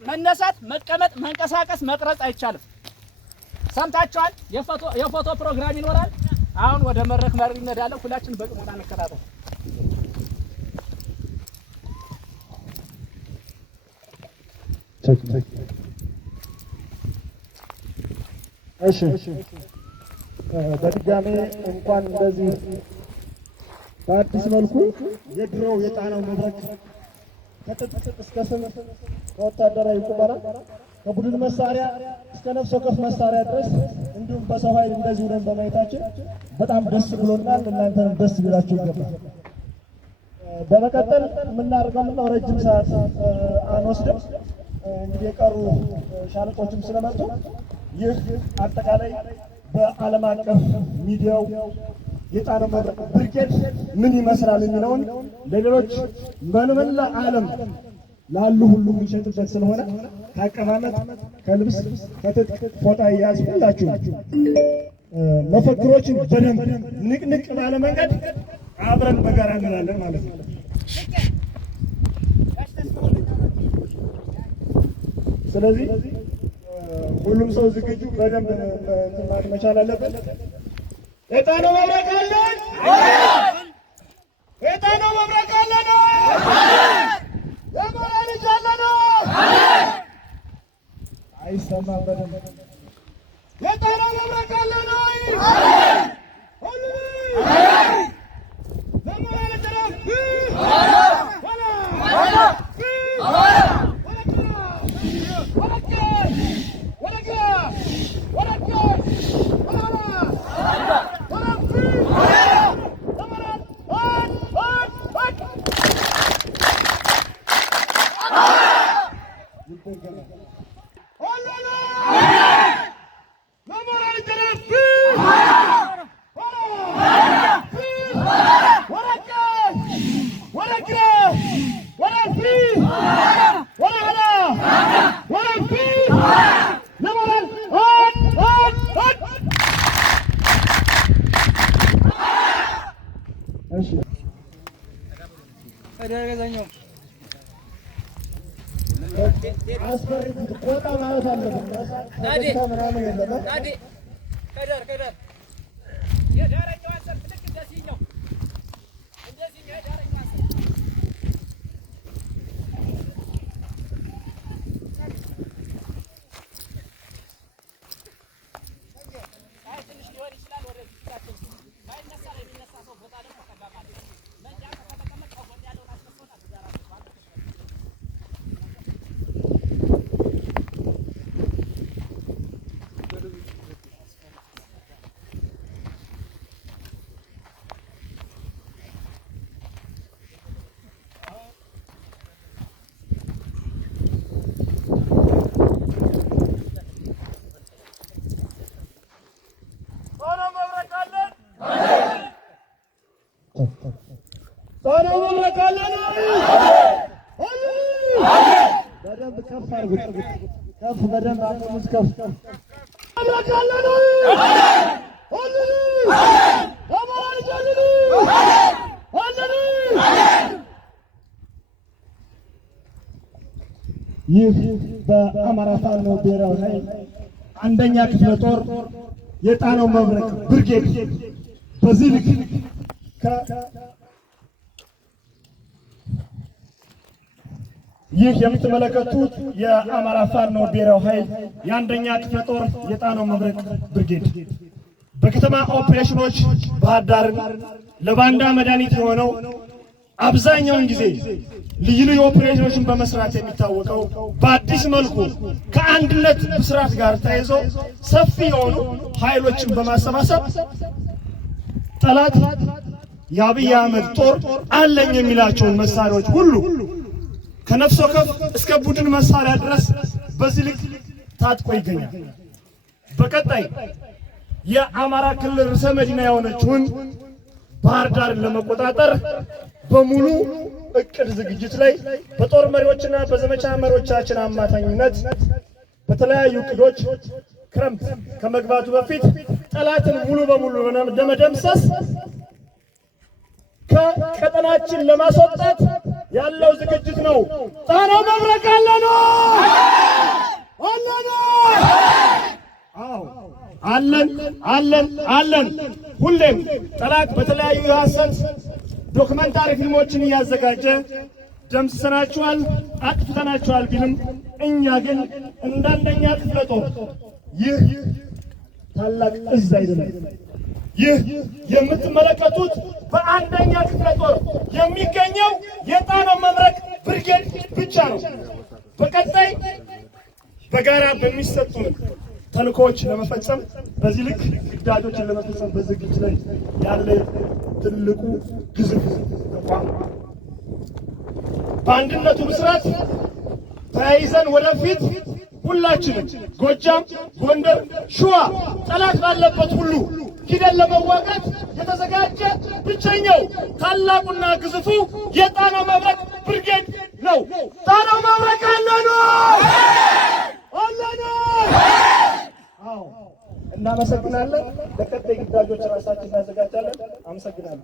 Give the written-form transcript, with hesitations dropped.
መነሳት፣ መቀመጥ፣ መንቀሳቀስ፣ መቅረጽ አይቻልም። ሰምታችኋል። የፎቶ ፕሮግራም ይኖራል። አሁን ወደ መድረክ መሪ እንሄዳለን። ሁላችንም በጥሞና እንከታተል። እሺ በድጋሜ እንኳን እንደዚህ በአዲስ መልኩ የድሮው የጣናው መድረክ ከጥጥ እስከ ስም ከወታደራዊ ቁመና ከቡድን መሳሪያ እስከ ነፍስ ወከፍ መሳሪያ ድረስ እንዲሁም በሰው ኃይል እንደዚህ ብለን በማየታችን በጣም ደስ ብሎናል። እናንተንም ደስ ሊላችሁ ይገባል። በመቀጠል የምናደርገው ምነው ረጅም ሰዓት አንወስድም። እንግዲህ የቀሩ ሻለቆችም ስለመጡ ይህ አጠቃላይ በዓለም አቀፍ ሚዲያው የጣናው መድረክ ብርጌድ ምን ይመስላል የሚለውን ለሌሎች በመላ ዓለም ላሉ ሁሉ የሚሸጥበት ስለሆነ ከአቀማመጥ ከልብስ ከትጥቅ ፎጣ እያዝ ሁላችሁ መፈክሮችን በደንብ ንቅንቅ ባለ መንገድ አብረን በጋራ እንላለን ማለት ነው። ስለዚህ ሁሉም ሰው ዝግጁ በደንብ ማለት መቻል አለበት። የጣናው መብረቅ አለን! የጣናው መብረቅ አለን! የሞላ ልጅ አለን! አይሰማም በደንብ። የጣናው መብረቅ አለን! የሞላ ልጅ ከፍ በደንብ አቅሙስ ከፍ ይህ በአማራ ፋኖ ብሔራዊ ኃይል አንደኛ ክፍለ ጦር የጣናው መብረቅ ብርጌድ በዚህ ልክ ይህ የምትመለከቱት የአማራ ፋኖ ብሔራዊ ኃይል የአንደኛ ክፍለ ጦር የጣናው መብረቅ ብርጌድ በከተማ ኦፕሬሽኖች ባህር ዳርን ለባንዳ መድኃኒት የሆነው አብዛኛውን ጊዜ ልዩ ልዩ ኦፕሬሽኖችን በመስራት የሚታወቀው በአዲስ መልኩ ከአንድነት ብስራት ጋር ተያይዞ ሰፊ የሆኑ ኃይሎችን በማሰባሰብ ጠላት የአብይ አህመድ ጦር አለኝ የሚላቸውን መሳሪያዎች ሁሉ ከነፍስ ወከፍ እስከ ቡድን መሳሪያ ድረስ በዚህ ልክ ታጥቆ ይገኛል። በቀጣይ የአማራ ክልል ርዕሰ መዲና የሆነችውን ባህር ዳርን ለመቆጣጠር በሙሉ እቅድ ዝግጅት ላይ በጦር መሪዎችና በዘመቻ መሪዎቻችን አማካኝነት በተለያዩ እቅዶች ክረምት ከመግባቱ በፊት ጠላትን ሙሉ በሙሉ ለመደምሰስ ከቀጠናችን ለማስወጣት ያለው ዝግጅት ነው። ጣናው መብረቅ አለ ነው አለ ነው። አዎ አለን። ሁሌም ጠላት በተለያዩ የሐሰት ዶክመንታሪ ፊልሞችን እያዘጋጀ ደምስሰናችኋል፣ አጥፍተናችኋል ቢልም እኛ ግን እንዳንደኛ ክፍለ ጦር ይህ ታላቅ እዝ አይደለም። ይህ የምትመለከቱት በአንደኛ ክፍለ ጦር የሚገኘው የጣናው መብረቅ ብርጌድ ብቻ ነው። በቀጣይ በጋራ በሚሰጡን ተልእኮዎች ለመፈጸም በዚህ ልክ ግዳጆችን ለመፈጸም በዝግጅት ላይ ያለ ትልቁ ግዙፍ ተቋም በአንድነቱ ብስራት ተያይዘን ወደፊት ሁላችንም ጎጃም፣ ጎንደር፣ ሸዋ ጠላት ባለበት ሁሉ ሂደን ለመዋጋት የተዘጋጀ ብቸኛው ታላቁና ግዙፉ የጣናው መብረቅ ብርጌድ ነው። ጣናው መብረቅ አለና እናመሰግናለን። ለቀጣይ ግዳጆች ራሳችን እናዘጋጃለን። አመሰግናለሁ።